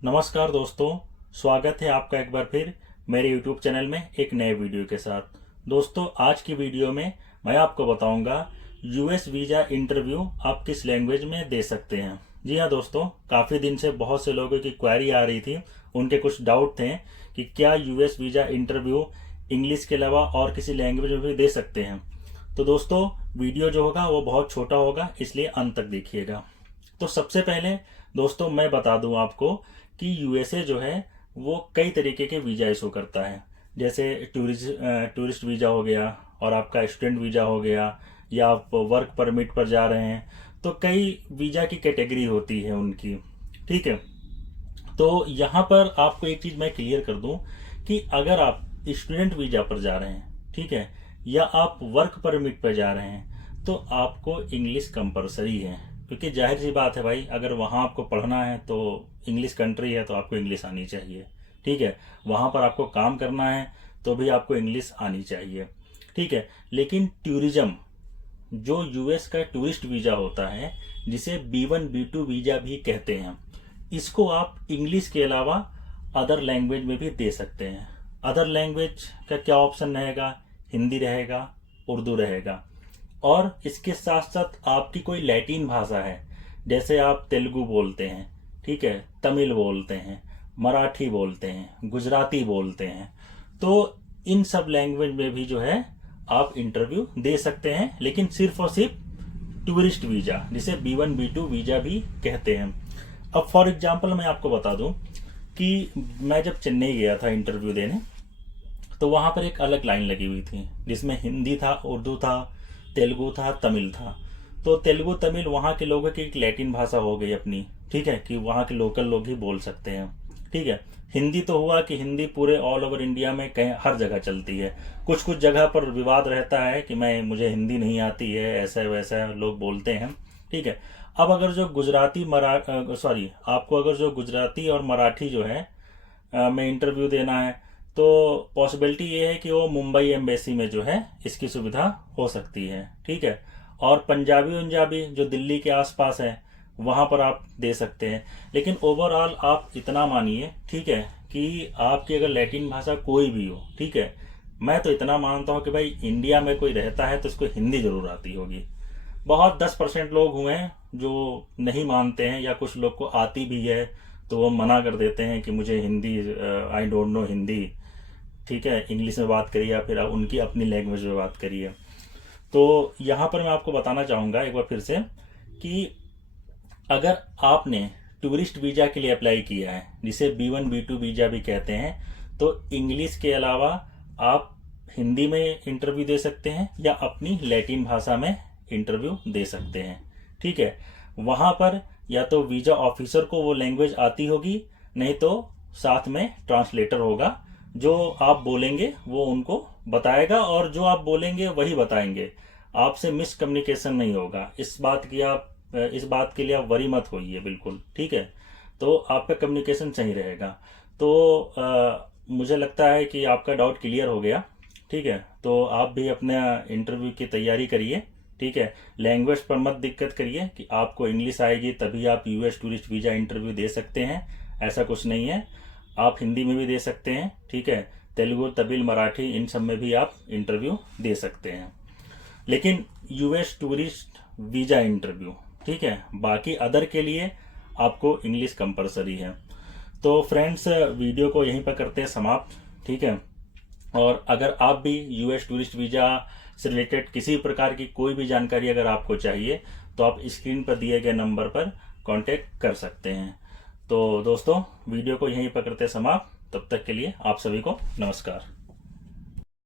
नमस्कार दोस्तों, स्वागत है आपका एक बार फिर मेरे यूट्यूब चैनल में एक नए वीडियो के साथ। दोस्तों, आज की वीडियो में मैं आपको बताऊंगा यूएस वीज़ा इंटरव्यू आप किस लैंग्वेज में दे सकते हैं। जी हाँ दोस्तों, काफ़ी दिन से बहुत से लोगों की क्वेरी आ रही थी, उनके कुछ डाउट थे कि क्या यूएस वीज़ा इंटरव्यू इंग्लिश के अलावा और किसी लैंग्वेज में भी दे सकते हैं। तो दोस्तों, वीडियो जो होगा वो बहुत छोटा होगा, इसलिए अंत तक देखिएगा। तो सबसे पहले दोस्तों मैं बता दूं आपको कि यूएसए जो है वो कई तरीके के वीज़ा इशू करता है। जैसे टूरिस्ट वीज़ा हो गया, और आपका स्टूडेंट वीज़ा हो गया, या आप वर्क परमिट पर जा रहे हैं, तो कई वीज़ा की कैटेगरी होती है उनकी। ठीक है, तो यहाँ पर आपको एक चीज़ मैं क्लियर कर दूं कि अगर आप स्टूडेंट वीज़ा पर जा रहे हैं, ठीक है, या आप वर्क परमिट पर जा रहे हैं, तो आपको इंग्लिश कंपलसरी है। क्योंकि जाहिर सी बात है भाई, अगर वहाँ आपको पढ़ना है तो इंग्लिश कंट्री है तो आपको इंग्लिश आनी चाहिए। ठीक है, वहाँ पर आपको काम करना है तो भी आपको इंग्लिश आनी चाहिए। ठीक है, लेकिन टूरिज्म जो यूएस का टूरिस्ट वीज़ा होता है, जिसे B1 B2 वीज़ा भी कहते हैं, इसको आप इंग्लिश के अलावा अदर लैंग्वेज में भी दे सकते हैं। अदर लैंग्वेज का क्या ऑप्शन रहेगा? हिंदी रहेगा, उर्दू रहेगा, और इसके साथ साथ आपकी कोई लैटिन भाषा है, जैसे आप तेलुगु बोलते हैं, ठीक है, तमिल बोलते हैं, मराठी बोलते हैं, गुजराती बोलते हैं, तो इन सब लैंग्वेज में भी जो है आप इंटरव्यू दे सकते हैं, लेकिन सिर्फ और सिर्फ टूरिस्ट वीज़ा, जिसे B1 B2 वीज़ा भी कहते हैं। अब फॉर एग्जांपल मैं आपको बता दूं कि मैं जब चेन्नई गया था इंटरव्यू देने, तो वहाँ पर एक अलग लाइन लगी हुई थी जिसमें हिंदी था, उर्दू था, तेलुगु था, तमिल था। तो तेलुगु तमिल वहाँ के लोगों की एक लैटिन भाषा हो गई अपनी, ठीक है, कि वहाँ के लोकल लोग ही बोल सकते हैं। ठीक है, हिंदी तो हुआ कि हिंदी पूरे ऑल ओवर इंडिया में कहीं हर जगह चलती है। कुछ कुछ जगह पर विवाद रहता है कि मुझे हिंदी नहीं आती है, ऐसा वैसा लोग बोलते हैं। ठीक है, अब अगर जो आपको अगर जो गुजराती और मराठी जो है में इंटरव्यू देना है, तो पॉसिबिलिटी ये है कि वो मुंबई एम्बेसी में जो है इसकी सुविधा हो सकती है। ठीक है, और पंजाबी जो दिल्ली के आसपास है, वहाँ पर आप दे सकते हैं। लेकिन ओवरऑल आप इतना मानिए, ठीक है, कि आपकी अगर लैटिन भाषा कोई भी हो, ठीक है, मैं तो इतना मानता हूँ कि भाई इंडिया में कोई रहता है तो उसको हिंदी जरूर आती होगी। बहुत 10% लोग हुए हैं जो नहीं मानते हैं, या कुछ लोग को आती भी है तो वो मना कर देते हैं कि मुझे Hindi, I don't know Hindi. ठीक है, इंग्लिश में बात करिए या फिर आप उनकी अपनी लैंग्वेज में बात करिए। तो यहाँ पर मैं आपको बताना चाहूँगा एक बार फिर से कि अगर आपने टूरिस्ट वीज़ा के लिए अप्लाई किया है, जिसे B1 B2 वीज़ा भी कहते हैं, तो इंग्लिश के अलावा आप हिंदी में इंटरव्यू दे सकते हैं या अपनी लैटिन भाषा में इंटरव्यू दे सकते हैं। ठीक है, वहाँ पर या तो वीज़ा ऑफिसर को वो लैंग्वेज आती होगी, नहीं तो साथ में ट्रांसलेटर होगा, जो आप बोलेंगे वो उनको बताएगा, और जो आप बोलेंगे वही बताएंगे। आपसे मिसकम्युनिकेशन नहीं होगा। इस बात के लिए आप वरी मत होइए बिल्कुल। ठीक है, तो आपका कम्युनिकेशन सही रहेगा। तो मुझे लगता है कि आपका डाउट क्लियर हो गया। ठीक है, तो आप भी अपने इंटरव्यू की तैयारी करिए। ठीक है, लैंग्वेज पर मत दिक्कत करिए कि आपको इंग्लिश आएगी तभी आप यूएस टूरिस्ट वीज़ा इंटरव्यू दे सकते हैं, ऐसा कुछ नहीं है। आप हिंदी में भी दे सकते हैं, ठीक है, तेलुगु, तमिल, मराठी, इन सब में भी आप इंटरव्यू दे सकते हैं। लेकिन यूएस टूरिस्ट वीज़ा इंटरव्यू, ठीक है, बाकी अदर के लिए आपको इंग्लिश कंपलसरी है। तो फ्रेंड्स, वीडियो को यहीं पर करते हैं समाप्त। ठीक है, और अगर आप भी यूएस टूरिस्ट वीज़ा से रिलेटेड किसी प्रकार की कोई भी जानकारी अगर आपको चाहिए, तो आप स्क्रीन पर दिए गए नंबर पर कांटेक्ट कर सकते हैं। तो दोस्तों, वीडियो को यहीं पर करते हैं समाप्त। तब तक के लिए आप सभी को नमस्कार।